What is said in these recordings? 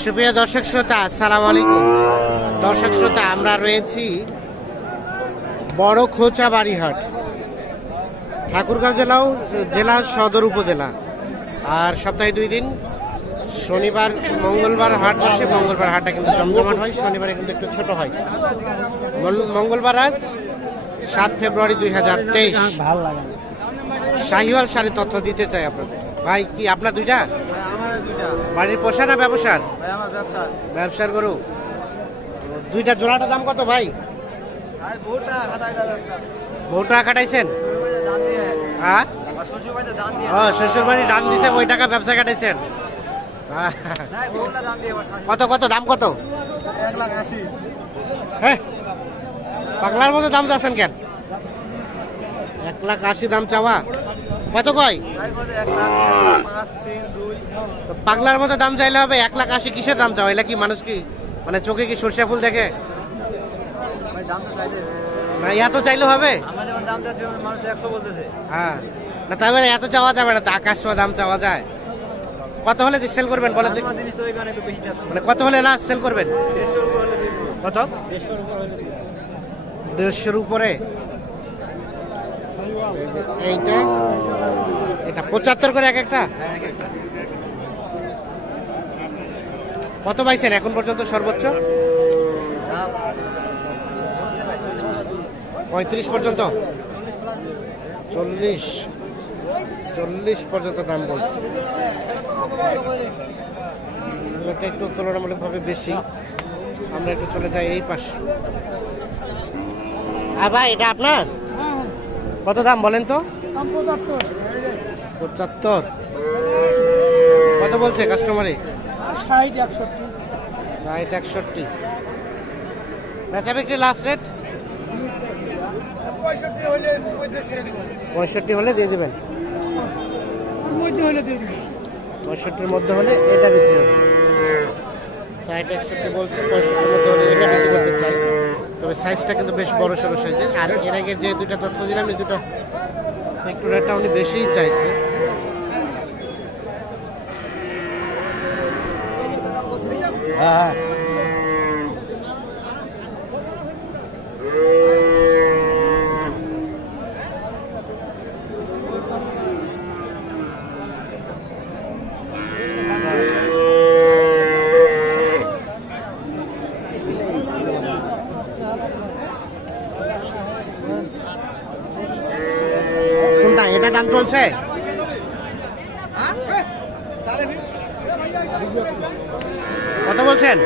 সুপ্রিয় দর্শক শ্রোতা, আসসালামু আলাইকুম। দর্শক শ্রোতা, আমরা রয়েছি বড় খোঁচা বাড়িহাট, ঠাকুরগাঁও জেলা সদর উপজেলা। আর সপ্তাহে 2 দিন, শনিবার মঙ্গলবার হাট বসে। মঙ্গলবার হাটটা কিন্তু জমজমাট হয়, শনিবারে কিন্তু একটু ছোট হয়। মঙ্গলবার আজ 7 ফেব্রুয়ারি 2023। শাহিওয়াল শাড়ি তথ্য দিতে চাই আপনাদের। ভাই, কি আপনার দুইটা বাড়ির পোষা না ব্যবসার? ব্যবসার গরু। দুইটা জোড়াটা দাম কত ভাই? বউটা খাটাইছেন? হ্যাঁ, শ্বশুর বাড়ি দান দিছে, ওই টাকা ব্যবসা কাটাইছেন। কত কত দাম কত? 1,80,000। হ্যাঁ, পাগলার মতো দাম চাচ্ছেন কেন? 1,80,000 দাম চাওয়া। কত কয়? পাগলার মতো দাম চাইলে হবে? 1,80,000 কিসের দাম চাওয়া? এলা কি মানুষ কি মানে চোখে কি সরষে ফুল দেখে? না, এত চাইলে হবে? হ্যাঁ, না তাই বলে এত চাওয়া যাবে না তো, আকাশ ছোঁয়া দাম চাওয়া যায়। কত হলে সেল করবেন বলেন? মানে কত হলে লাস্ট সেল করবেন? কত? 150-র উপরে। এইটা এটা 75 করে এক একটা। কত পাইছেন এখন পর্যন্ত সর্বোচ্চ? 35 পর্যন্ত। 40 পর্যন্ত দাম বলছে। এটা একটু তুলনামূলকভাবে বেশি। আমরা একটু চলে যাই এই পাশে। ভাই, এটা আপনার? কত দাম বলেন তো? 75। কত বলছে কাস্টমারে? 60-61। বেচা বিক্রি লাস্ট রেট 65 হলে দিয়ে দেবেন। 65-র মধ্যে হলে এটা বিক্রি হবে। 60-61 বলছে, 65-র মধ্যে হলে এটা বিক্রি করতে চাই। তবে সাইজটা কিন্তু বেশ বড় সড়ো সাইজের। আর এর আগে যে দুইটা তথ্য দিলাম, এই দুটো একটু রেটটা উনি বেশিই চাইছে। হ্যাঁ, কোনটা? এটা দাম চলছে কত বলছেন?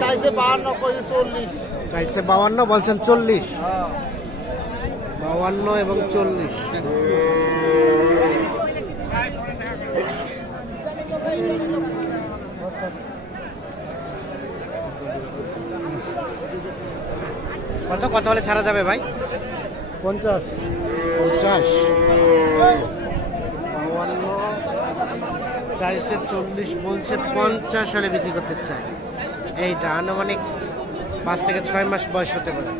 চাইছে 52, চাইছে 52, বলছেন 40। 52 এবং 40। কত কত হলে ছাড়া যাবে ভাই? 50। 50। 52 চাইছে 40, বলছে 50 হলে বিক্রি করতে চাই। এইটা আনুমানিক 5 থেকে 6 মাস বয়স হতে পারে।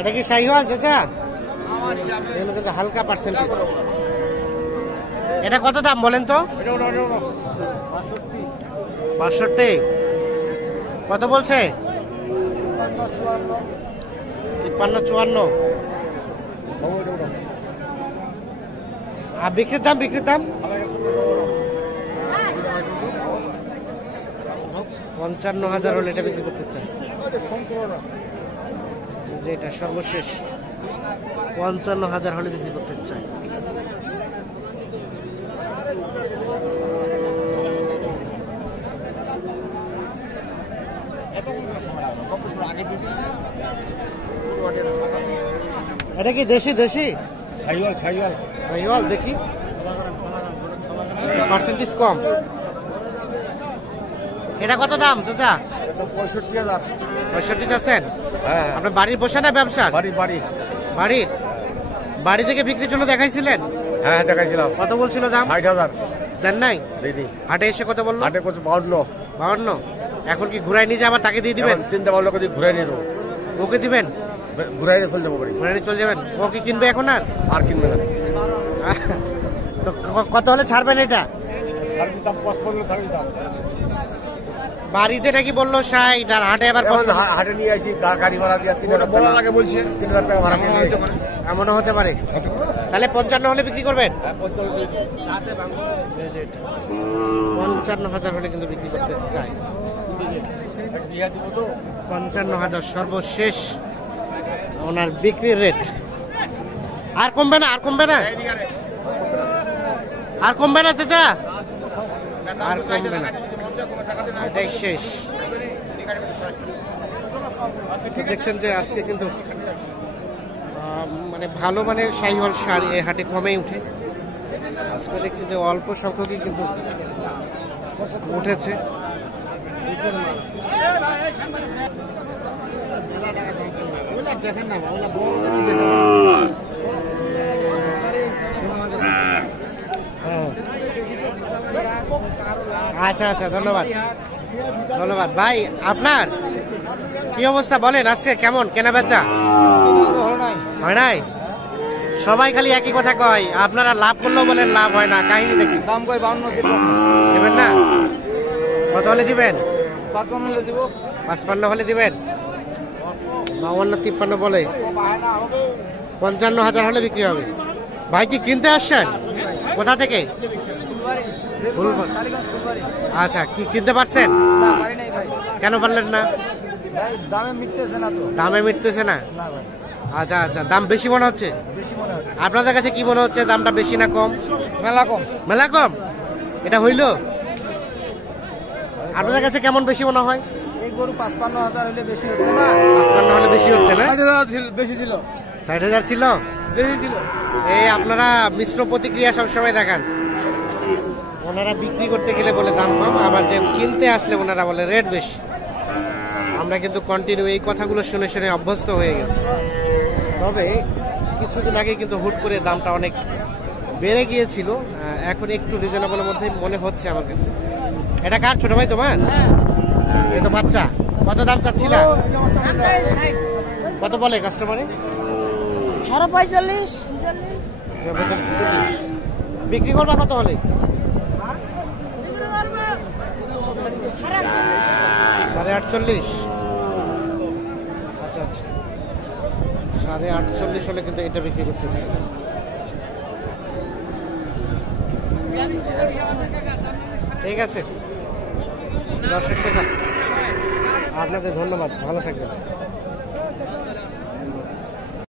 এটা কি শাহিওয়াল চাচা? এগুলো কিন্তু হালকা পার্সেন্টেজ। এটা কত দাম বলেন তো? 62। কত বলছে? 53-54। আর বিক্রির দাম? 55,000 হলে এটা বিক্রি করতে চাই। যেটা সর্বশেষ 55,000 হলে বিক্রি করতে চাই। এটা কি দেশি? শাহিওয়াল দেখি, পার্সেন্টেজ কম। এটা কত দাম চাচা? 65,000। 65 চাচ্ছেন? হ্যাঁ। আপনার বাড়ির পোষা না ব্যবসা? বাড়ির। বাড়ি থেকে বিক্রির জন্য দেখাইছিলেন? হ্যাঁ, দেখাইছিলাম। কত বলছিল দাম? 60,000। দেন নাই? দিদি হাটে এসে কত বললো? হাটে কত? 52। 52। এখন কি ঘুরাই নিয়ে আবার তাকে দিয়ে দিবেন? চিন্তা ভাবনা করে ঘুরাই নিয়ে দেবো। ওকে দিবেন? ঘুরাই নিয়ে চলে যাবো বাড়ি। ঘুরাই নিয়ে চলে যাবেন? ও কি কিনবে এখন আর কিনবে না। তো কত হলে ছাড়বেন এটা? ছাড় দিতাম 55 ছাড় দিতাম। বাড়িতে নাকি বললো 60 আর হাটে আবার হাটে নিয়ে আসি গাড়ি ভাড়া দিয়ে 3000 টাকা লাগে বলছে। 3000 টাকা ভাড়া নিয়ে আসি। এমনও হতে পারে। তাহলে 55 হলে বিক্রি করবেন? 55,000 হলে কিন্তু বিক্রি করতে চাই। 55,000 সর্বশেষ ওনার বিক্রির রেট। আর কমবে না? আর কমবে না? আর কমবে না চাচা? আর কমবে না, এটাই শেষ। দেখছেন যে আজকে কিন্তু মানে ভালো মানের শাহিওয়াল ষাঁড় এই হাটে কমেই উঠে। আজকে দেখছি যে অল্প সংখ্যকই কিন্তু উঠেছে। দেখেন না আচ্ছা আচ্ছা, ধন্যবাদ ধন্যবাদ ভাই। আপনার কি অবস্থা বলেন, আজকে কেমন কেনা বেচা? হয় নাই? সবাই খালি একই কথা কয়, আপনারা লাভ করলেও বলেন লাভ হয় না, কাহিনী দেখি। দাম কই 52 দেবেন না? কত হলে দিবেন? 55 হলে দেব। 55 হলে দিবেন? 52 53 বলে 55,000 হলে বিক্রি হবে। ভাই কি কিনতে আসছেন? কোথা থেকে? আচ্ছা, কি কিনতে পারছেন? কেন পারলেন না? দামে মিটতেছে না তো। দামে মিটতেছে না? আচ্ছা আচ্ছা, দাম বেশি মনে হচ্ছে? আপনাদের কাছে কি মনে হচ্ছে, দামটা বেশি না কম? মেলা কম। মেলা কম? এটা হইল? আপনাদের কাছে কেমন বেশি মনে হয়? এই গরু 55,000 হলে বেশি হচ্ছে না? 55 হলে বেশি হচ্ছে না? 60,000 বেশি ছিল। 60,000 ছিল? বেশি ছিল। এই আপনারা মিশ্র প্রতিক্রিয়া সবসময় দেখান। ওনারা বিক্রি করতে গেলে বলে দাম কম, আবার যে কিনতে আসলে ওনারা বলে রেট বেশি। আমরা কিন্তু কন্টিনিউ এই কথাগুলো শুনে শুনে অভ্যস্ত হয়ে গেছি। তবে কিছুদিন আগে কিন্তু হুট করে দামটা অনেক বেড়ে গিয়েছিল, এখন একটু রিজনেবলের মধ্যে মনে হচ্ছে আমার কাছে। এটা কার ছোট ভাই তোমার? এই তো বাচ্চা। কত দাম চাচ্ছিল? কত বলে কাস্টমারে? 45 বিক্রি করবা কত হলে? 48.5। আচ্ছা আচ্ছা, 48.5 হলে কিন্তু এটা বিক্রি করতে হচ্ছে। ঠিক আছে দর্শক শ্রোতা, আপনাদের ধন্যবাদ, ভালো থাকবেন।